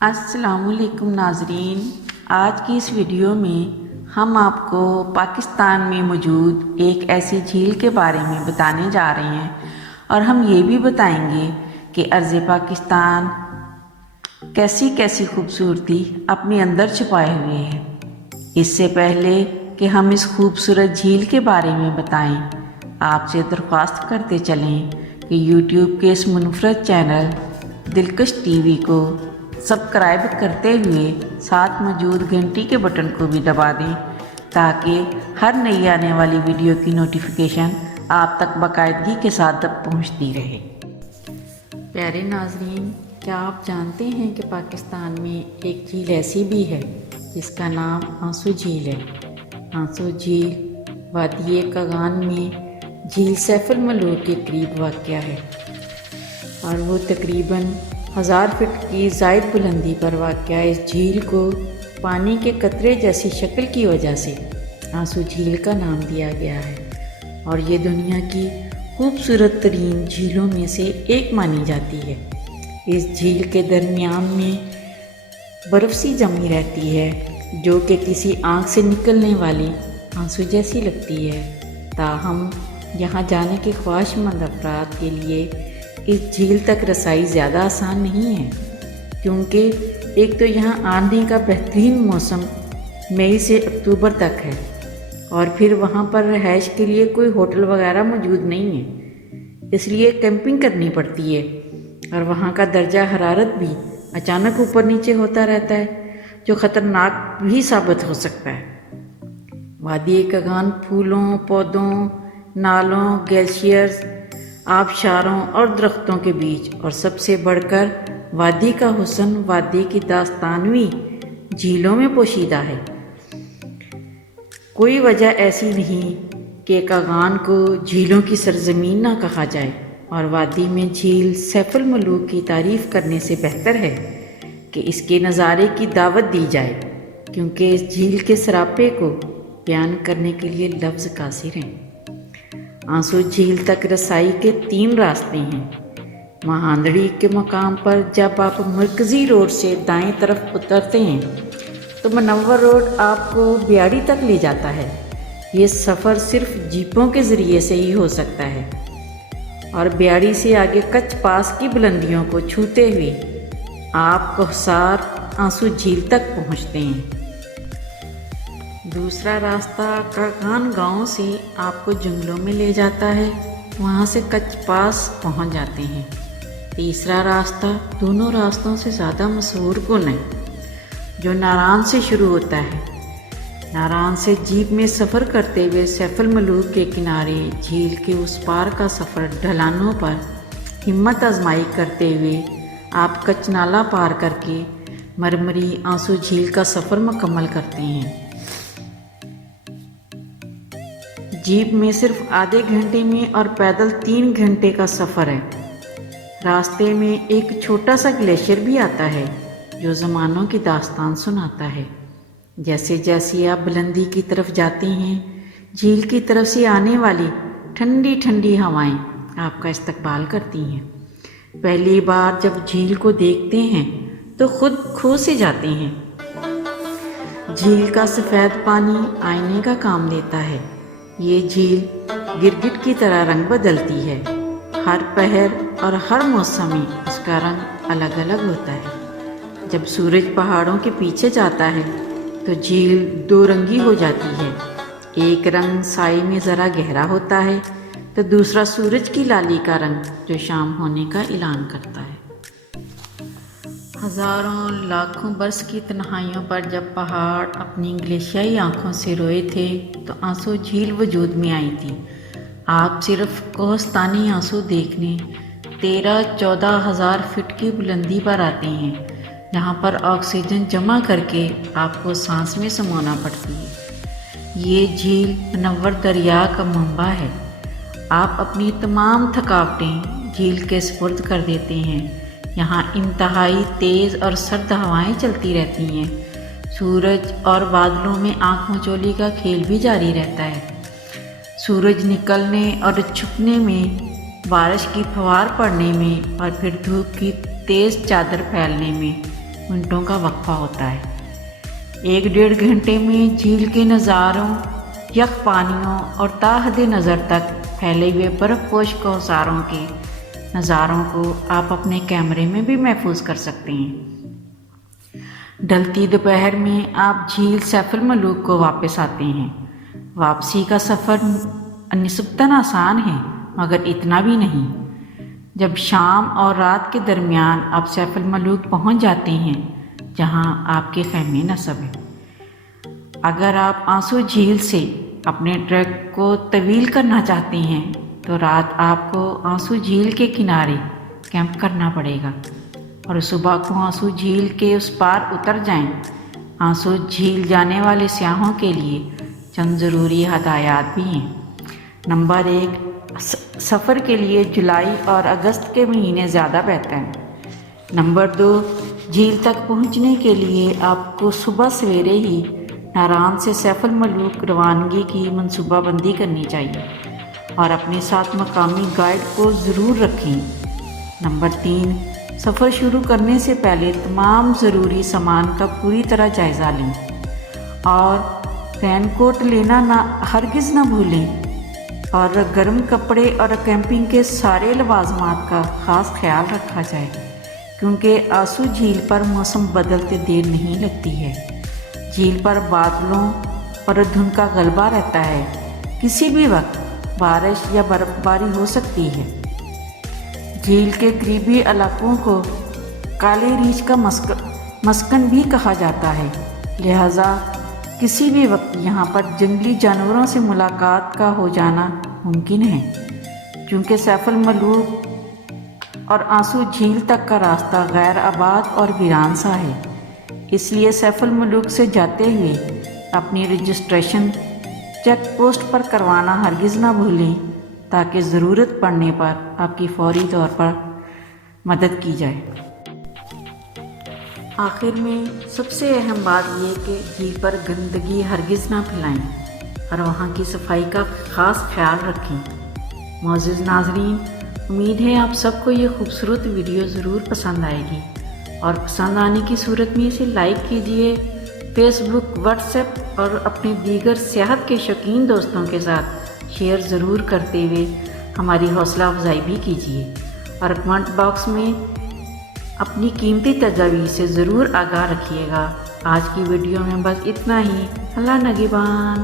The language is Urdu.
السلام علیکم ناظرین، آج کی اس ویڈیو میں ہم آپ کو پاکستان میں موجود ایک ایسی جھیل کے بارے میں بتانے جا رہے ہیں اور ہم یہ بھی بتائیں گے کہ ارض پاکستان کیسی کیسی خوبصورتی اپنے اندر چھپائے ہوئے ہے۔ اس سے پہلے کہ ہم اس خوبصورت جھیل کے بارے میں بتائیں، آپ سے درخواست کرتے چلیں کہ یوٹیوب کے اس منفرد چینل دلکش ٹی وی کو سبسکرائب کرتے ہوئے ساتھ موجود گھنٹی کے بٹن کو بھی دبا دیں تاکہ ہر نئی آنے والی ویڈیو کی نوٹیفیکیشن آپ تک باقاعدگی کے ساتھ پہنچتی رہے۔ پیارے ناظرین، کیا آپ جانتے ہیں کہ پاکستان میں ایک جھیل ایسی بھی ہے جس کا نام آنسو جھیل ہے؟ آنسو جھیل وادی کاغان میں جھیل سیف الملوک کے قریب واقع ہے اور وہ تقریباً 1000 فٹ کی زائد بلندی پر واقع اس جھیل کو پانی کے قطرے جیسی شکل کی وجہ سے آنسو جھیل کا نام دیا گیا ہے اور یہ دنیا کی خوبصورت ترین جھیلوں میں سے ایک مانی جاتی ہے۔ اس جھیل کے درمیان میں برف سی جمی رہتی ہے جو کہ کسی آنکھ سے نکلنے والی آنسو جیسی لگتی ہے، تاہم یہاں جانے کے خواہش مند افراد کے لیے اس جھیل تک رسائی زیادہ آسان نہیں ہے، کیونکہ ایک تو یہاں آندھی کا بہترین موسم مئی سے اکتوبر تک ہے اور پھر وہاں پر رہائش کے لیے کوئی ہوٹل وغیرہ موجود نہیں ہے، اس لیے کیمپنگ کرنی پڑتی ہے اور وہاں کا درجہ حرارت بھی اچانک اوپر نیچے ہوتا رہتا ہے جو خطرناک بھی ثابت ہو سکتا ہے۔ وادی کاغان پھولوں، پودوں، نالوں، گلیشیئرز، آبشاروں اور درختوں کے بیچ اور سب سے بڑھ کر وادی کا حسن وادی کی داستانوی جھیلوں میں پوشیدہ ہے۔ کوئی وجہ ایسی نہیں کہ کاغان کو جھیلوں کی سرزمین نہ کہا جائے اور وادی میں جھیل سیف الملوک کی تعریف کرنے سے بہتر ہے کہ اس کے نظارے کی دعوت دی جائے، کیونکہ اس جھیل کے سراپے کو بیان کرنے کے لیے لفظ قاصر ہیں۔ آنسو جھیل تک رسائی کے 3 راستے ہیں۔ مہاندڑی کے مقام پر جب آپ مرکزی روڈ سے دائیں طرف اترتے ہیں تو منور روڈ آپ کو بیاڑی تک لے جاتا ہے۔ یہ سفر صرف جیپوں کے ذریعے سے ہی ہو سکتا ہے اور بیاڑی سے آگے کچھ پاس کی بلندیوں کو چھوتے ہوئے آپ کوہسار آنسو جھیل تک پہنچتے ہیں۔ دوسرا راستہ کاغان گاؤں سے آپ کو جنگلوں میں لے جاتا ہے، وہاں سے کچھ پاس پہنچ جاتے ہیں۔ تیسرا راستہ دونوں راستوں سے زیادہ مشہور کن ہے جو ناران سے شروع ہوتا ہے۔ ناران سے جیپ میں سفر کرتے ہوئے سیف الملوک کے کنارے جھیل کے اس پار کا سفر ڈھلانوں پر ہمت آزمائی کرتے ہوئے آپ کچ نالا پار کر کے مرمری آنسو جھیل کا سفر مکمل کرتے ہیں۔ جیپ میں صرف آدھے گھنٹے میں اور پیدل 3 گھنٹے کا سفر ہے۔ راستے میں ایک چھوٹا سا گلیشیئر بھی آتا ہے جو زمانوں کی داستان سناتا ہے۔ جیسے جیسے آپ بلندی کی طرف جاتے ہیں، جھیل کی طرف سے آنے والی ٹھنڈی ٹھنڈی ہوائیں آپ کا استقبال کرتی ہیں۔ پہلی بار جب جھیل کو دیکھتے ہیں تو خود کھو سے جاتے ہیں۔ جھیل کا سفید پانی آئینے کا کام دیتا ہے۔ یہ جھیل گرگٹ کی طرح رنگ بدلتی ہے، ہر پہر اور ہر موسم میں اس کا رنگ الگ الگ ہوتا ہے۔ جب سورج پہاڑوں کے پیچھے جاتا ہے تو جھیل 2 رنگی ہو جاتی ہے، ایک رنگ سائے میں ذرا گہرا ہوتا ہے تو دوسرا سورج کی لالی کا رنگ جو شام ہونے کا اعلان کرتا ہے۔ ہزاروں لاکھوں برس کی تنہائیوں پر جب پہاڑ اپنی گلیشیائی آنکھوں سے روئے تھے تو آنسو جھیل وجود میں آئی تھی۔ آپ صرف کوہستانی آنسو دیکھنے 13-14 ہزار فٹ کی بلندی پر آتے ہیں، جہاں پر آکسیجن جمع کر کے آپ کو سانس میں سمونا پڑتی ہے۔ یہ جھیل منور دریا کا منبع ہے۔ آپ اپنی تمام تھکاوٹیں جھیل کے سپرد کر دیتے ہیں۔ یہاں انتہائی تیز اور سرد ہوائیں چلتی رہتی ہیں۔ سورج اور بادلوں میں آنکھ مچولی کا کھیل بھی جاری رہتا ہے۔ سورج نکلنے اور چھپنے میں، بارش کی پھوار پڑنے میں اور پھر دھوپ کی تیز چادر پھیلنے میں منٹوں کا وقفہ ہوتا ہے۔ 1-1.5 گھنٹے میں جھیل کے نظاروں، یک پانیوں اور تا حد نظر تک پھیلے ہوئے برف پوش کوہساروں کے نظاروں کو آپ اپنے کیمرے میں بھی محفوظ کر سکتے ہیں۔ ڈھلتی دوپہر میں آپ جھیل سیف الملوک کو واپس آتے ہیں۔ واپسی کا سفر نسبتاً آسان ہے، مگر اتنا بھی نہیں۔ جب شام اور رات کے درمیان آپ سیف الملوک پہنچ جاتے ہیں جہاں آپ کے خیمے نصب ہیں۔ اگر آپ آنسو جھیل سے اپنے ٹریک کو طویل کرنا چاہتے ہیں تو رات آپ کو آنسو جھیل کے کنارے کیمپ کرنا پڑے گا اور صبح کو آنسو جھیل کے اس پار اتر جائیں۔ آنسو جھیل جانے والے سیاحوں کے لیے چند ضروری ہدایات بھی ہیں۔ نمبر 1، سفر کے لیے جولائی اور اگست کے مہینے زیادہ بہتر ہیں۔ نمبر 2، جھیل تک پہنچنے کے لیے آپ کو صبح سویرے ہی ناران سے سیف الملوک روانگی کی منصوبہ بندی کرنی چاہیے اور اپنے ساتھ مقامی گائیڈ کو ضرور رکھیں۔ نمبر 3، سفر شروع کرنے سے پہلے تمام ضروری سامان کا پوری طرح جائزہ لیں اور رین کوٹ لینا ہرگز نہ بھولیں اور گرم کپڑے اور کیمپنگ کے سارے لوازمات کا خاص خیال رکھا جائے، کیونکہ آنسو جھیل پر موسم بدلتے دیر نہیں لگتی ہے۔ جھیل پر بادلوں اور دھند کا غلبہ رہتا ہے، کسی بھی وقت بارش یا برف باری ہو سکتی ہے۔ جھیل کے قریبی علاقوں کو کالے ریچھ کا مسکن بھی کہا جاتا ہے، لہٰذا کسی بھی وقت یہاں پر جنگلی جانوروں سے ملاقات کا ہو جانا ممکن ہے۔ چونکہ سیف الملوک اور آنسو جھیل تک کا راستہ غیر آباد اور ویران سا ہے، اس لیے سیف الملوک سے جاتے ہوئے اپنی رجسٹریشن چیک پوسٹ پر کروانا ہرگز نہ بھولیں تاکہ ضرورت پڑنے پر آپ کی فوری طور پر مدد کی جائے۔ آخر میں سب سے اہم بات یہ کہ جھیل پر گندگی ہرگز نہ پھیلائیں اور وہاں کی صفائی کا خاص خیال رکھیں۔ معزز ناظرین، امید ہے آپ سب کو یہ خوبصورت ویڈیو ضرور پسند آئے گی اور پسند آنے کی صورت میں اسے لائک کیجیے، فیس بک، واٹس ایپ اور اپنے دیگر سیاحت کے شوقین دوستوں کے ساتھ شیئر ضرور کرتے ہوئے ہماری حوصلہ افزائی بھی کیجیے اور کمنٹ باکس میں اپنی قیمتی تجاویز سے ضرور آگاہ رکھیے گا۔ آج کی ویڈیو میں بس اتنا ہی۔ اللہ نگہبان۔